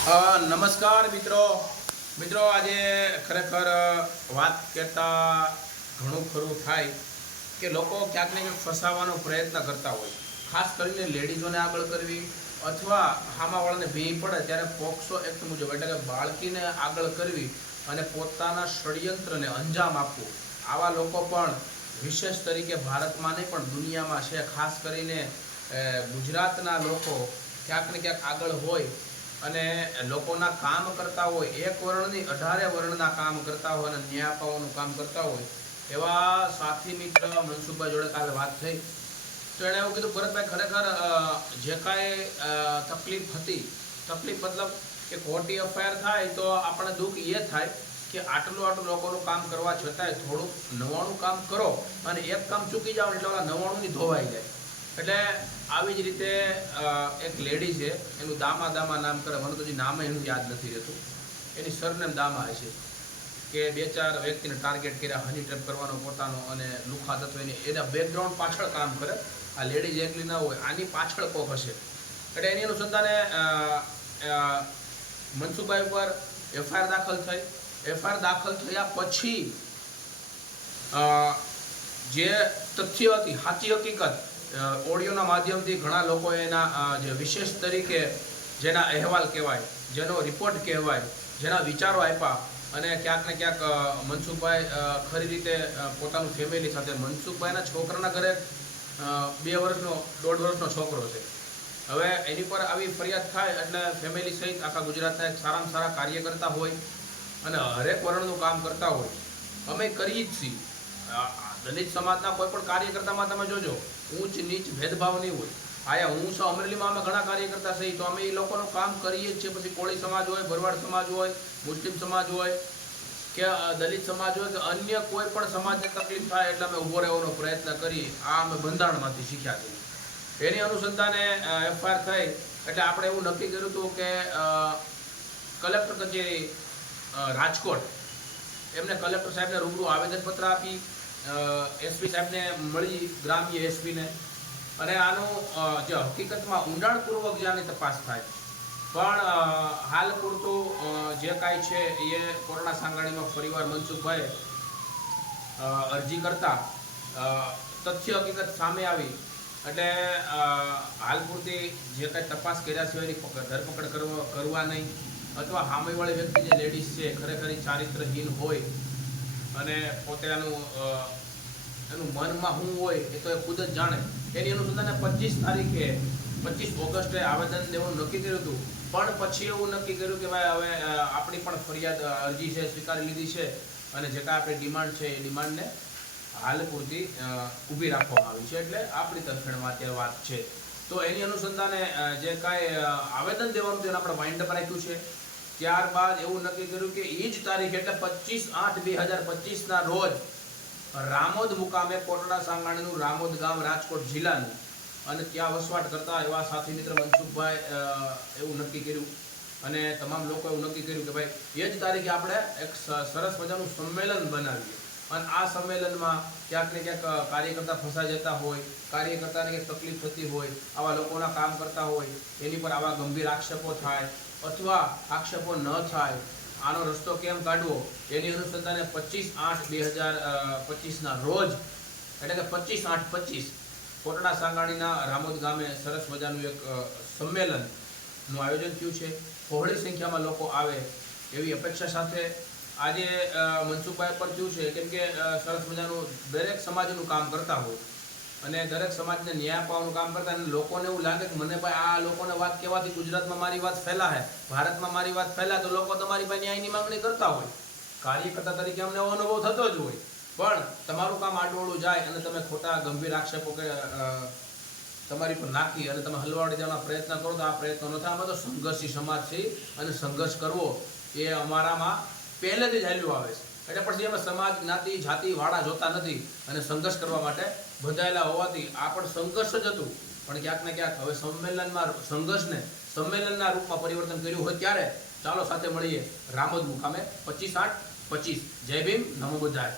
નમસ્કાર મિત્રો આજે ખરેખર વાત કહેતા ઘણું ખરું થાય કે લોકો ક્યાંક ને ક્યાંક ફસાવાનો પ્રયત્ન કરતા હોય, ખાસ કરીને લેડીઝોને આગળ કરવી અથવા હામાવાળાને ભીં પડે ત્યારે પોક્સો એક્ટ મુજબ એટલે કે બાળકીને આગળ કરવી અને પોતાના ષડયંત્રને અંજામ આપવું. આવા લોકો પણ વિશેષ તરીકે ભારતમાં નહીં પણ દુનિયામાં છે. ખાસ કરીને ગુજરાતના લોકો ક્યાંક ને ક્યાંક આગળ હોય અને લોકોના કામ કરતા હોય, એક વર્ણની 18 વર્ણના કામ કરતા હોય અને ન્યાય અપાવવાનું કામ કરતા હોય એવા સાથી મિત્ર મનસુખભાઈ જોડે કાલે વાત થઈ તો એણે એવું કીધું, ભરતભાઈ ખરેખર જે કાંઈ તકલીફ હતી, તકલીફ મતલબ કે ખોટી એફઆઈઆર થાય તો આપણે દુઃખ એ થાય કે આટલું લોકોનું કામ કરવા છતાંય થોડુંક 99 કામ કરો અને એક કામ ચૂકી જાઓ એટલે ઓલા 99ની ધોવાઈ જાય. એટલે આવી જ રીતે એક લેડી છે, એનું દામા નામ કરે, મને તો નામ એનું યાદ નથી રહેતું, એની સરનેમ દામા હશે કે 2-4 વ્યક્તિને ટાર્ગેટ કર્યા, હની ટ્રેપ કરવાનો પોતાનો અને લુખા તત્વ એના બેકગ્રાઉન્ડ પાછળ કામ કરે. આ લેડીઝ એકલી ના હોય, આની પાછળ કોક હશે. એટલે એની અનુસંધાને મનસુખભાઈ ઉપર એફઆઈઆર દાખલ થઈ. એફઆઈઆર દાખલ થયા પછી જે તથ્ય હતી, સાચી હકીકત ઓડિયોના માધ્યમથી ઘણા લોકો એના જે વિશેષ તરીકે જેના અહેવાલ કહેવાય, જેનો રિપોર્ટ કહેવાય, જેના વિચારો આપ્યા અને ક્યાંક ને ક્યાંક મનસુખભાઈ ખરી રીતે પોતાનું ફેમિલી સાથે, મનસુખભાઈના છોકરાના ઘરે 2 વર્ષનો 1.5 વર્ષનો છોકરો છે. હવે એની પર આવી ફરિયાદ થાય એટલે ફેમિલી સહિત આખા ગુજરાતના એક સારામાં સારા કાર્યકર્તા હોય અને હરેક વર્ણનું કામ કરતા હોય. અમે કરીએ જ છીએ. દલિત સમાજના કોઈ પણ કાર્યકર્તામાં તમે જોજો ઊંચ નીચ ભેદભાવ નહીં હોય. આયા હું છું અમરેલીમાં અમે ઘણા કાર્યકર્તા છીએ તો અમે એ લોકોનું કામ કરીએ જ છીએ. પછી કોળી સમાજ હોય, ભરવાડ સમાજ હોય, મુસ્લિમ સમાજ હોય કે દલિત સમાજ હોય કે અન્ય કોઈ પણ સમાજને તકલીફ થાય એટલે અમે ઊભો રહેવાનો પ્રયત્ન કરી. આ અમે બંધારણમાંથી શીખ્યા છીએ. એની અનુસંધાને એફઆઈઆર થઈ એટલે આપણે એવું નક્કી કર્યું હતું કે કલેક્ટર કચેરી રાજકોટ એમને કલેક્ટર સાહેબને રૂબરૂ આવેદનપત્ર આપી, એસપી સાહેબને મળી, ગ્રામ્ય એસપીને, અને આનું જે હકીકતમાં ઊંડાણપૂર્વક જે આની તપાસ થાય. પણ હાલ પૂરતું જે કાંઈ છે એ કોરોના સાંગાણીમાં ફરીવાર મનસુખભાઈ અરજી કરતા તથ્ય હકીકત સામે આવી એટલે હાલ પૂરતી જે કાંઈ તપાસ કર્યા છે એની ધરપકડ કરવા નહીં, અથવા સામેવાળી વ્યક્તિ જે લેડીઝ છે ખરેખર ચારિત્રહીન હોય અને પોતે એનું મનમાં શું હોય એ તો એ ખુદ જ જાણે. એની અનુસંધાને 25 તારીખે 25 ઓગસ્ટે આવેદન દેવાનું નક્કી કર્યું હતું. પણ પછી એવું નક્કી કર્યું કે ભાઈ હવે આપણી પણ ફરિયાદ અરજી છે સ્વીકારી લીધી છે અને જે કાંઈ આપણી ડિમાન્ડ છે એ ડિમાન્ડને હાલ પૂરતી ઊભી રાખવામાં આવી છે. એટલે આપણી તરફેણમાં અત્યારે વાત છે. તો એની અનુસંધાને જે કાંઈ આવેદન દેવાનું તેને આપણે વાઇન્ડ અપ રાખ્યું છે. ત્યારબાદ એવું નક્કી કર્યું કે એ જ તારીખ એટલે 25/8/2025ના રોજ રામોદ મુકામે કોટડા સાંગાણીનું રામોદ ગામ રાજકોટ જિલ્લાનું અને ત્યાં વસવાટ કરતા એવા સાથી મિત્ર મનસુખભાઈ એવું નક્કી કર્યું અને તમામ લોકો એવું નક્કી કર્યું કે ભાઈ એ જ તારીખે આપણે એક સરસ મજાનું સંમેલન બનાવીએ અને આ સંમેલનમાં ક્યાંક ને ક્યાંક કાર્યકર્તા ફસાઈ જતા હોય, કાર્યકર્તાને કંઈક તકલીફ થતી હોય, આવા લોકોના કામ કરતા હોય એની પર આવા ગંભીર આક્ષેપો થાય અથવા આક્ષેપો ન થાય, આનો રસ્તો કેમ કાઢવો એની અનુસંધાને 25/8/2025ના રોજ એટલે કે 25/8/25 કોટડા સાંગાણીના રામોદ ગામે સરસ મજાનું એક સંમેલનનું આયોજન થયું છે. બહોળી સંખ્યામાં લોકો આવે એવી અપેક્ષા સાથે આજે મનસુખભાઈ પર થયું છે કેમ કે સરસ મજાનું દરેક સમાજનું કામ કરતા હોય અને દરેક સમાજને ન્યાય અપાવવાનું કામ કરતા અને લોકોને એવું લાગે કે મને ભાઈ આ લોકોને વાત કહેવાથી ગુજરાતમાં મારી વાત ફેલાય, ભારતમાં મારી વાત ફેલાય તો લોકો તમારી પાસે ન્યાયની માંગણી કરતા હોય. કાર્યકર્તા તરીકે અમને એવો અનુભવ થતો જ હોય. પણ તમારું કામ આડોળું જાય અને તમે ખોટા ગંભીર આક્ષેપો કે તમારી પર નાખી અને તમે હલવાડી દેવાના પ્રયત્ન કરો તો આ પ્રયત્નો ન થાય. અમે તો સંઘર્ષી સમાજ છે અને સંઘર્ષ કરવો એ અમારામાં પહેલેથી જ હાલ્યું આવે છે. એટલે પછી અમે સમાજ, જ્ઞાતિ, જાતિ વાળા જોતા નથી અને સંઘર્ષ કરવા માટે બંધાયેલા હોવાથી આ પણ સંઘર્ષ જ હતું. પણ ક્યાંક ને ક્યાંક હવે સંમેલનમાં સંઘર્ષને સંમેલનના રૂપમાં પરિવર્તન કર્યું હોય ત્યારે ચાલો સાથે મળીએ રામોદ મુકામે 25/8/25. જય ભીમ, નમો બુદ્ધાય.